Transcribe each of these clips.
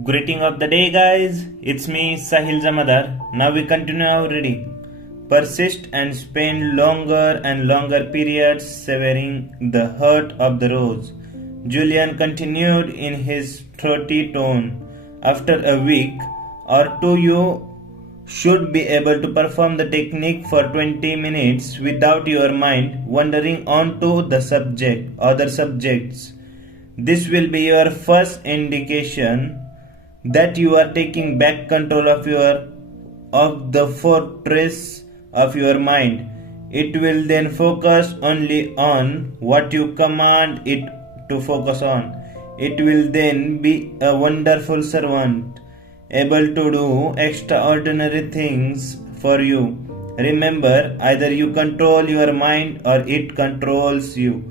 Greeting of the day, guys. It's me, Sahil Zamadar. Now we continue our reading. Persist and spend longer and longer periods severing the heart of the rose. Julian continued in his throaty tone. After a week or two, you should be able to perform the technique for 20 minutes without your mind wandering onto the subject, other subjects. This will be your first indication that you are taking back control of the fortress of your mind. It will then focus only on what you command it to focus on. It will then be a wonderful servant, able to do extraordinary things for you. Remember, either you control your mind or it controls you.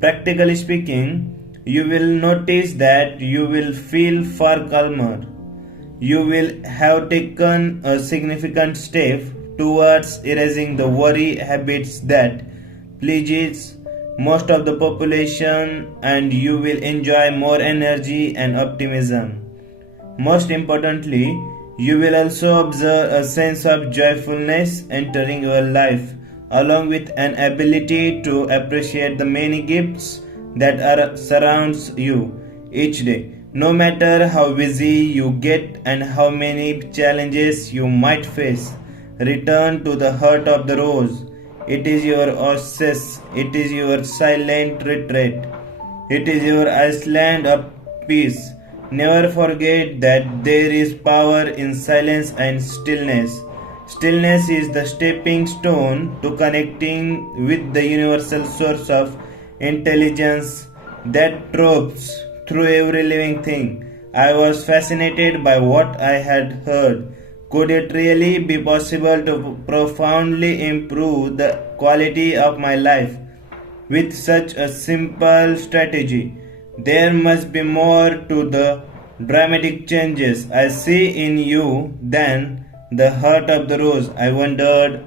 Practically speaking, you will notice that you will feel far calmer. You will have taken a significant step towards erasing the worry habits that plagues most of the population, and you will enjoy more energy and optimism. Most importantly, you will also observe a sense of joyfulness entering your life, along with an ability to appreciate the many gifts that surrounds you each day. No matter how busy you get and how many challenges you might face, return to the heart of the rose. It is your oasis, it is your silent retreat, it is your island of peace. Never forget that there is power in silence and stillness. Stillness is the stepping stone to connecting with the universal source of intelligence that probes through every living thing. I was fascinated by what I had heard. Could it really be possible to profoundly improve the quality of my life with such a simple strategy? There must be more to the dramatic changes I see in you than the heart of the rose, I wondered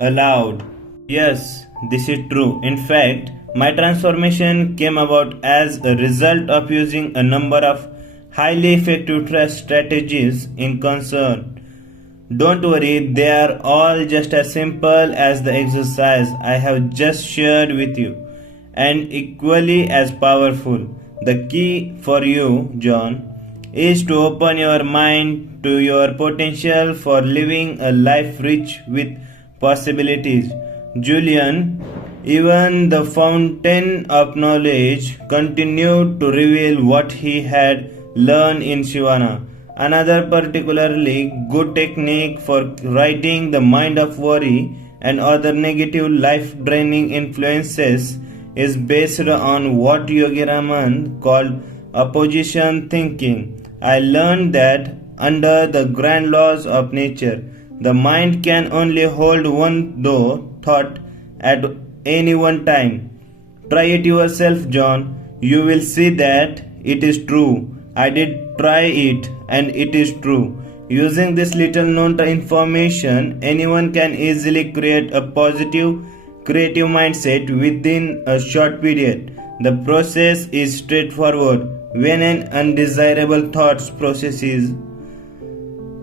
aloud. Yes, this is true. In fact, my transformation came about as a result of using a number of highly effective strategies in concern. Don't worry, they are all just as simple as the exercise I have just shared with you, and equally as powerful. The key for you, John, is to open your mind to your potential for living a life rich with possibilities. Julian, even the fountain of knowledge, continued to reveal what he had learned in Shivana. Another particularly good technique for ridding the mind of worry and other negative life draining influences is based on what Yogi Raman called opposition thinking. I learned that under the grand laws of nature, the mind can only hold one thought at any one time. Try it yourself, John. You will see that it is true. I did try it and it is true. Using this little known information, anyone can easily create a positive, creative mindset within a short period. The process is straightforward. When an undesirable thought processes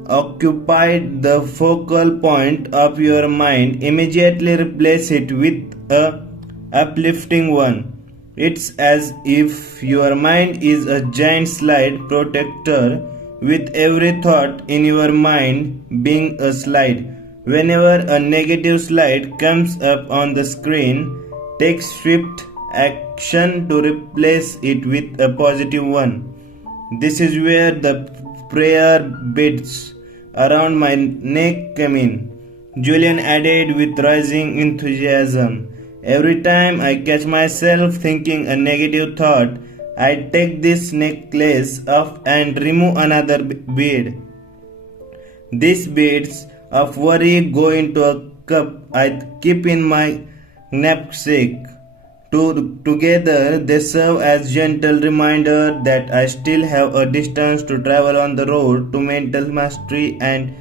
occupied the focal point of your mind, immediately replace it with a uplifting one. It's as if your mind is a giant slide protector, with every thought in your mind being a slide. Whenever a negative slide comes up on the screen, take swift action to replace it with a positive one. This is where the prayer beads around my neck came in, Julian added with rising enthusiasm. Every time I catch myself thinking a negative thought, I take this necklace off and remove another bead. These beads of worry go into a cup I keep in my knapsack. Together, they serve as gentle reminder that I still have a distance to travel on the road to mental mastery and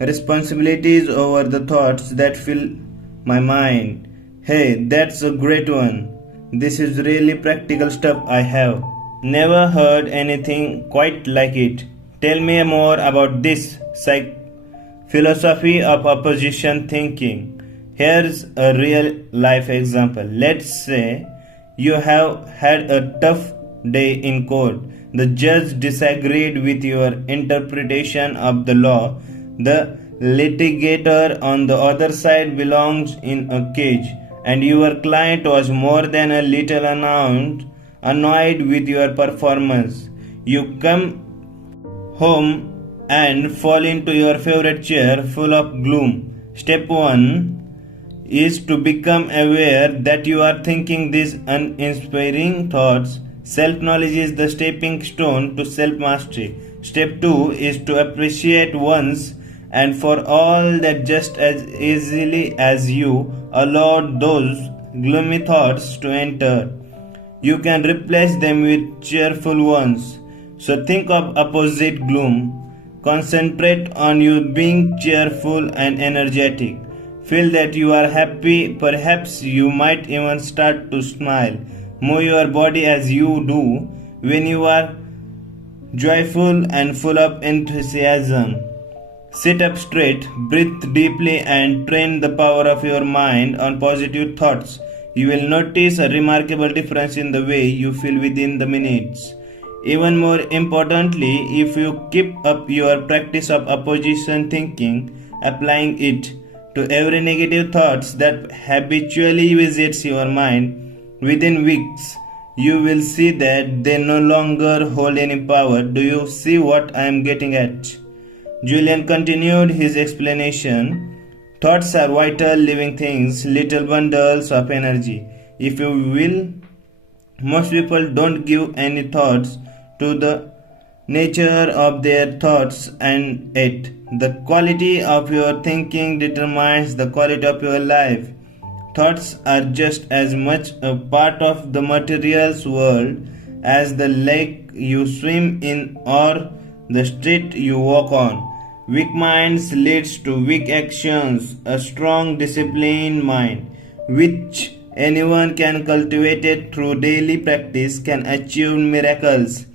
responsibilities over the thoughts that fill my mind. Hey, that's a great one. This is really practical stuff I have. Never heard anything quite like it. Tell me more about this philosophy of opposition thinking. Here's a real life example. Let's say you have had a tough day in court. The judge disagreed with your interpretation of the law. The litigator on the other side belongs in a cage, and your client was more than a little annoyed with your performance. You come home and fall into your favorite chair full of gloom. Step 1 is to become aware that you are thinking these uninspiring thoughts. Self knowledge is the stepping stone to self mastery. Step 2 is to appreciate once and for all that just as easily as you allowed those gloomy thoughts to enter, you can replace them with cheerful ones. So think of opposite gloom. Concentrate on you being cheerful and energetic. Feel that you are happy. Perhaps you might even start to smile. Move your body as you do when you are joyful and full of enthusiasm. Sit up straight, breathe deeply, and train the power of your mind on positive thoughts. You will notice a remarkable difference in the way you feel within the minutes. Even more importantly, if you keep up your practice of opposition thinking, applying it to every negative thoughts that habitually visits your mind, within weeks you will see that they no longer hold any power. Do you see what I am getting at? Julian continued his explanation. Thoughts are vital living things, little bundles of energy. If you will, most people don't give any thoughts to the nature of their thoughts, and yet the quality of your thinking determines the quality of your life. Thoughts are just as much a part of the materials world as the lake you swim in or the street you walk on. Weak minds leads to weak actions. A strong disciplined mind, which anyone can cultivate it through daily practice, can achieve miracles.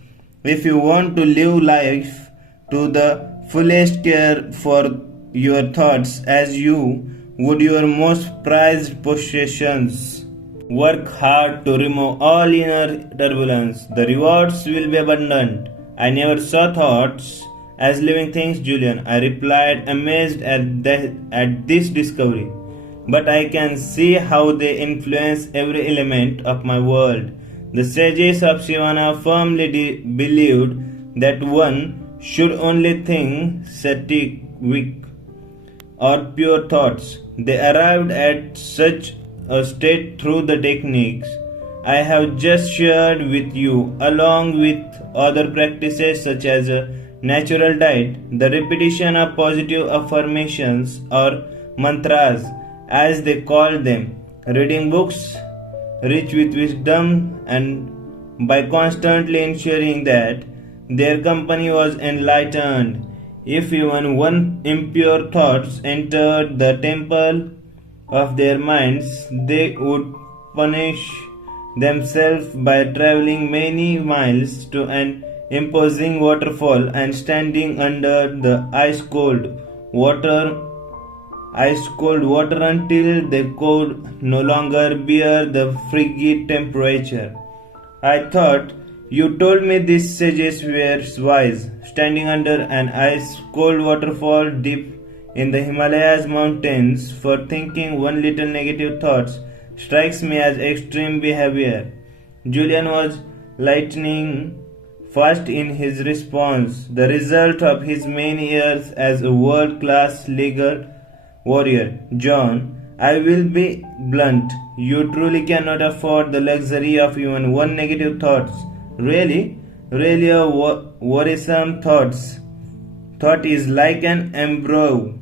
If you want to live life to the fullest, care for your thoughts as you would your most prized possessions. Work hard to remove all inner turbulence. The rewards will be abundant. I never saw thoughts as living things, Julian, I replied, amazed at this discovery. But I can see how they influence every element of my world. The sages of Shivana firmly believed that one should only think sattvic or pure thoughts. They arrived at such a state through the techniques I have just shared with you, along with other practices such as a natural diet, the repetition of positive affirmations or mantras as they call them, reading books rich with wisdom, and by constantly ensuring that their company was enlightened. If even one impure thoughts entered the temple of their minds, they would punish themselves by traveling many miles to an imposing waterfall and standing under the ice cold water until they could no longer bear the frigid temperature. I thought you told me these sages were wise, standing under an ice cold waterfall deep in the Himalayas mountains for thinking one little negative thoughts strikes me as extreme behavior. Julian was lightning fast in his response, the result of his many years as a world-class legal warrior. John, I will be blunt. You truly cannot afford the luxury of even one negative thought. Really a worrisome thought is like an embryo.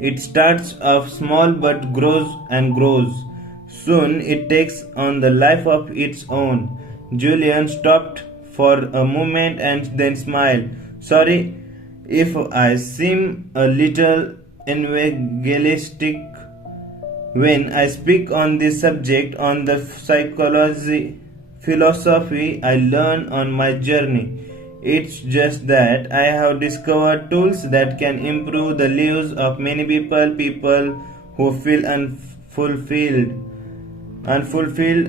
It starts off small but grows and grows. Soon it takes on the life of its own. Julian stopped for a moment and then smiled. Sorry if I seem a little evangelistic when I speak on this subject on the philosophy I learned on my journey. It's just that I have discovered tools that can improve the lives of many people who feel unfulfilled,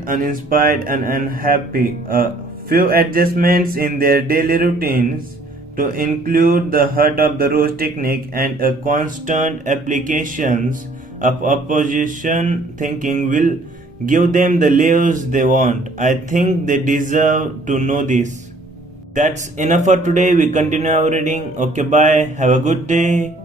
uninspired, and unhappy. A few adjustments in their daily routines to include the heart of the rose technique and a constant applications of opposition thinking will give them the lives they want. I think they deserve to know this. That's enough for today. We continue our reading. Okay, bye. Have a good day.